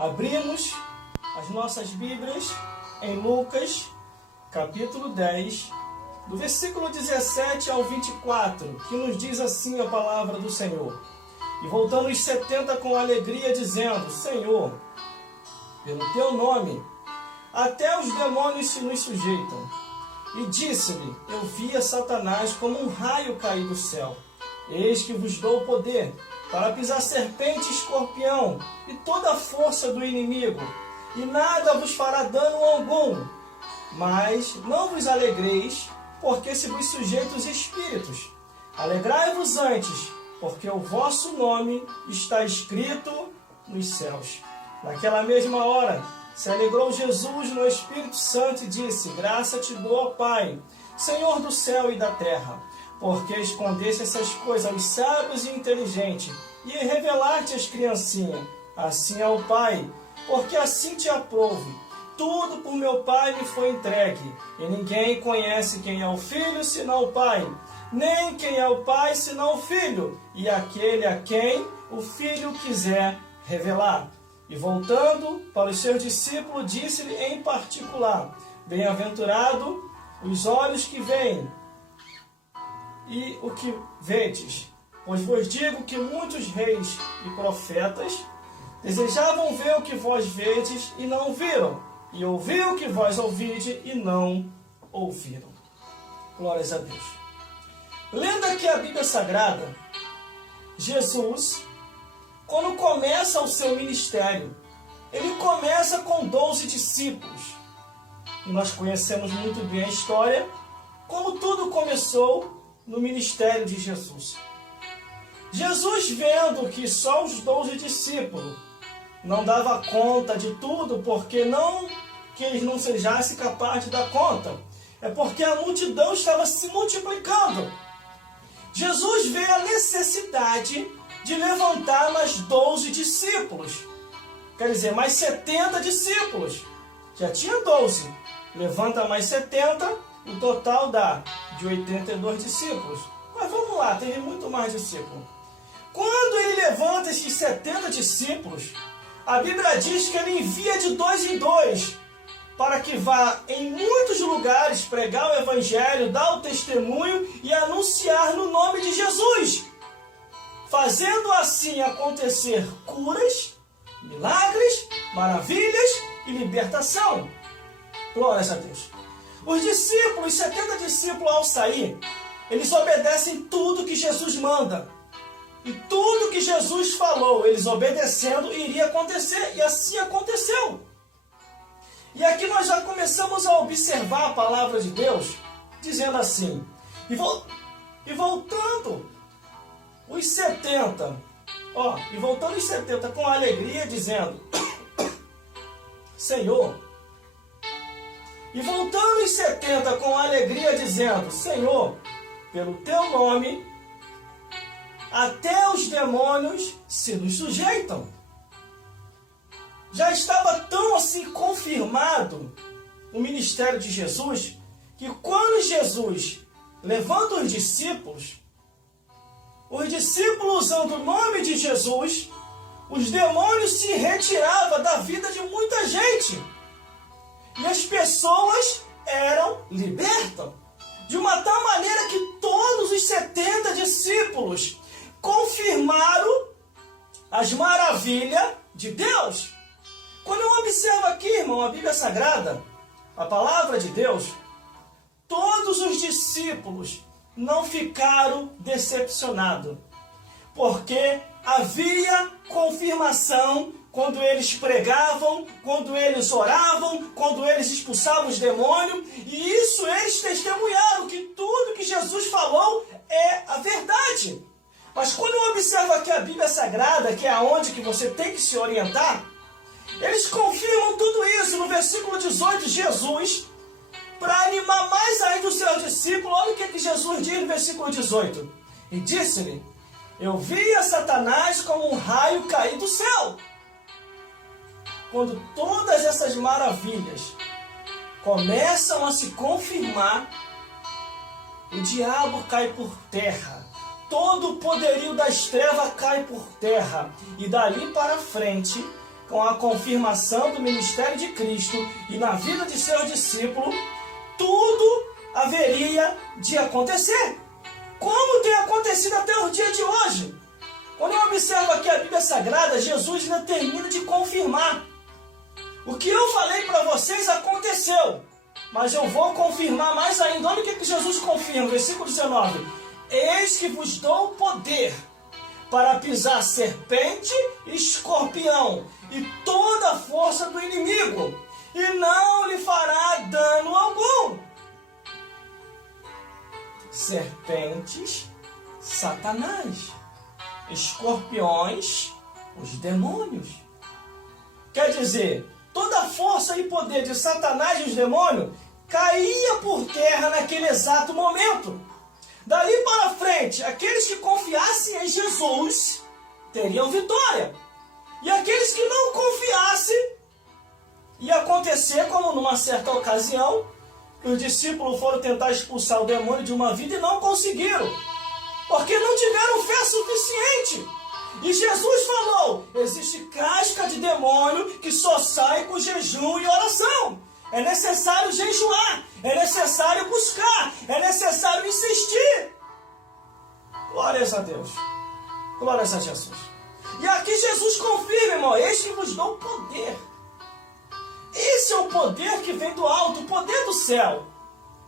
abrimos as nossas Bíblias em Lucas, capítulo 10, do versículo 17 ao 24, que nos diz assim a palavra do Senhor. E voltando os 70 com alegria, dizendo: Senhor, pelo teu nome, até os demônios se nos sujeitam. E disse-lhe: eu via Satanás como um raio cair do céu. Eis que vos dou poder para pisar serpente e escorpião e toda a força do inimigo, e nada vos fará dano algum. Mas não vos alegreis, porque se vos sujeitam os espíritos. Alegrai-vos antes, porque o vosso nome está escrito nos céus. Naquela mesma hora, se alegrou Jesus no Espírito Santo e disse: graça te dou, ó Pai, Senhor do céu e da terra, porque escondeste essas coisas aos sábios e inteligentes, e revelaste às criancinhas. Assim é o Pai, porque assim te aprouve. Tudo por meu Pai me foi entregue, e ninguém conhece quem é o Filho senão o Pai, nem quem é o Pai senão o Filho, e aquele a quem o Filho quiser revelar. E voltando para os seus discípulos, disse-lhe em particular: bem-aventurado os olhos que veem e o que vedes, pois vos digo que muitos reis e profetas desejavam ver o que vós vedes e não viram, e ouvir o que vós ouvide e não ouviram. Glórias a Deus. Lendo aqui a Bíblia Sagrada, Jesus, quando começa o seu ministério, ele começa com 12 discípulos. E nós conhecemos muito bem a história, como tudo começou no ministério de Jesus. Jesus, vendo que só os 12 discípulos não dava conta de tudo, porque não que eles não sejassem capazes de dar conta, é porque a multidão estava se multiplicando. Jesus vê a necessidade de levantar mais 12 discípulos. Quer dizer, mais 70 discípulos. Já tinha 12. Levanta mais 70, o total dá de 82 discípulos. Mas vamos lá, teve muito mais discípulos. Quando ele levanta esses 70 discípulos, a Bíblia diz que ele envia de 2 em 2, para que vá em muitos lugares pregar o Evangelho, dar o testemunho e anunciar no nome de Jesus, fazendo assim acontecer curas, milagres, maravilhas e libertação. Glórias a Deus. Os discípulos, 70 discípulos, ao sair, eles obedecem tudo que Jesus manda. E tudo que Jesus falou, eles obedecendo, iria acontecer. E assim aconteceu. E aqui nós já começamos a observar a palavra de Deus, dizendo assim: e voltando os 70, com alegria, dizendo: Senhor. E voltando os 70 com alegria, dizendo: Senhor, pelo teu nome, até os demônios se nos sujeitam. Já estava tão assim confirmado o ministério de Jesus, que quando Jesus levanta os discípulos usando o nome de Jesus, os demônios se retiravam da vida de muita gente. E as pessoas eram libertas. De uma tal maneira que todos os 70 discípulos confirmaram as maravilhas de Deus. Quando eu observo aqui, irmão, a Bíblia Sagrada, a palavra de Deus, todos os discípulos não ficaram decepcionados, porque havia confirmação quando eles pregavam, quando eles oravam, quando eles expulsavam os demônios, e isso eles testemunharam, que tudo que Jesus falou é a verdade. Mas quando eu observo aqui a Bíblia Sagrada, que é aonde que você tem que se orientar, eles confirmam tudo isso. No versículo 18, Jesus, para animar mais ainda os seus discípulos, olha o que Jesus diz no versículo 18. E disse-lhe: eu via Satanás como um raio cair do céu. Quando todas essas maravilhas começam a se confirmar, o diabo cai por terra. Todo o poderio das trevas cai por terra. E dali para frente, com a confirmação do ministério de Cristo e na vida de seus discípulos, tudo haveria de acontecer. Como tem acontecido até o dia de hoje. Quando eu observo aqui a Bíblia Sagrada, Jesus ainda termina de confirmar. O que eu falei para vocês aconteceu, mas eu vou confirmar mais ainda. Olha o que Jesus confirma, versículo 19. Eis que vos dou poder para pisar serpente e escorpião e toda a força do inimigo, e não lhe fará dano algum. Serpentes, Satanás. Escorpiões, os demônios. Quer dizer, toda a força e poder de Satanás e os demônios caía por terra naquele exato momento. Dali para frente, aqueles que confiassem em Jesus teriam vitória. E aqueles que não confiassem, ia acontecer como numa certa ocasião, que os discípulos foram tentar expulsar o demônio de uma vida e não conseguiram, porque não tiveram fé suficiente. E Jesus falou, existe casca de demônio que só sai com jejum e oração. É necessário jejuar, é necessário buscar, é necessário insistir. Glórias a Deus, glórias a Jesus. E aqui Jesus confirma, irmão, eis que vos dou poder. Esse é o poder que vem do alto, o poder do céu.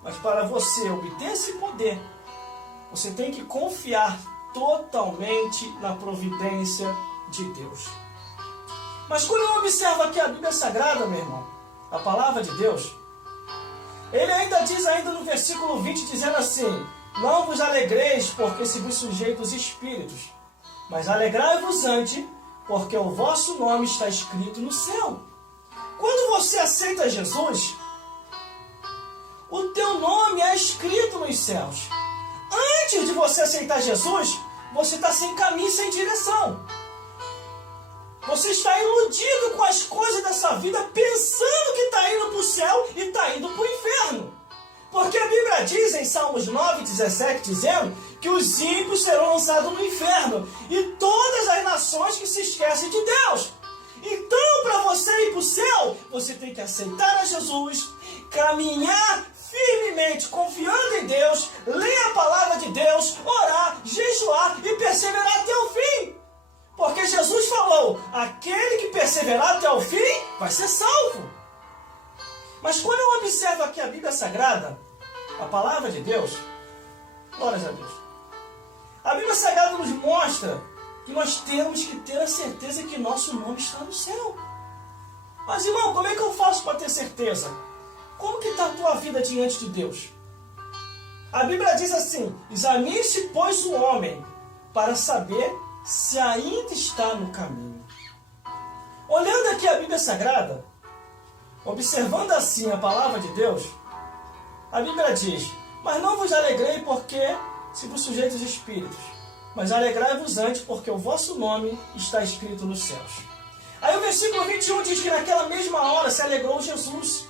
Mas para você obter esse poder, você tem que confiar totalmente na providência de Deus. Mas quando eu observo aqui a Bíblia Sagrada, meu irmão, a palavra de Deus, ele ainda diz no versículo 20, dizendo assim, não vos alegreis porque se vos sujeita os espíritos, mas alegrai-vos antes, porque o vosso nome está escrito no céu. Quando você aceita Jesus, o teu nome é escrito nos céus. Antes de você aceitar Jesus, você está sem caminho, sem direção. Você está iludido com as coisas dessa vida, pensando que está indo para o céu e está indo para o inferno. Porque a Bíblia diz em Salmos 9:17, dizendo que os ímpios serão lançados no inferno e todas as nações que se esquecem de Deus. Então, para você ir para o céu, você tem que aceitar a Jesus, caminhar firmemente, confiando em Deus, ler a palavra de Deus, orar, jejuar e perseverar até o fim. Porque Jesus falou, aquele que perseverar até o fim vai ser salvo. Mas quando eu observo aqui a Bíblia Sagrada, a palavra de Deus, glórias a Deus, a Bíblia Sagrada nos mostra que nós temos que ter a certeza que nosso nome está no céu. Mas irmão, como é que eu faço para ter certeza? Como que está a tua vida diante de Deus? A Bíblia diz assim, examine-se, pois, o homem, para saber se ainda está no caminho. Olhando aqui a Bíblia Sagrada, observando assim a palavra de Deus, a Bíblia diz, mas não vos alegrei porque se vos sujeitos os espíritos, mas alegrai-vos antes porque o vosso nome está escrito nos céus. Aí o versículo 21 diz que naquela mesma hora se alegrou Jesus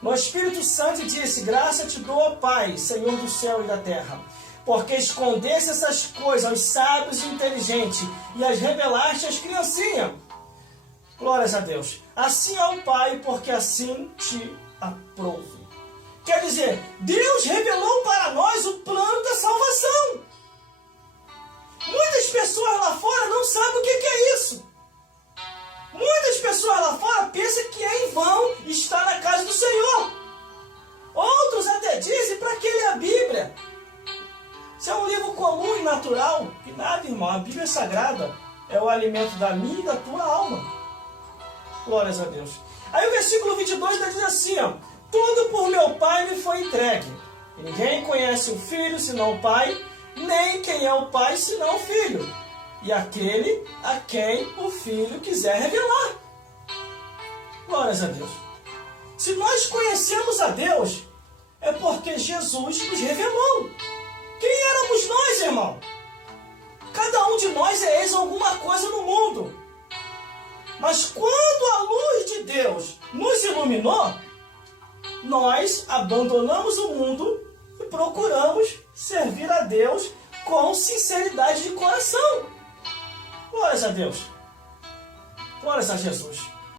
no Espírito Santo e disse, graça te dou, ó Pai, Senhor do céu e da terra, porque escondeste essas coisas aos sábios e inteligentes e as revelaste às criancinhas. Glórias a Deus. Assim é o Pai, porque assim te aprove. Quer dizer, Deus revelou para nós o plano da salvação. Muitas pessoas lá fora não sabem o que é isso. Muitas pessoas lá fora pensam que é em vão estar na casa do Senhor. Outros até dizem para que ler a Bíblia. Isso é um livro comum e natural. Que nada, irmão. A Bíblia Sagrada é o alimento da minha e da tua alma. Glórias a Deus. Aí o versículo 22 diz assim, ó, tudo por meu Pai me foi entregue. E ninguém conhece o Filho senão o Pai, nem quem é o Pai senão o Filho. E aquele a quem o Filho quiser revelar. Glórias a Deus. Se nós conhecemos a Deus, é porque Jesus nos revelou. Quem éramos nós, irmão? Cada um de nós é ex alguma coisa no mundo. Mas quando a luz de Deus nos iluminou, nós abandonamos o mundo e procuramos servir a Deus com sinceridade de coração. Glórias a Deus. Glórias a Jesus.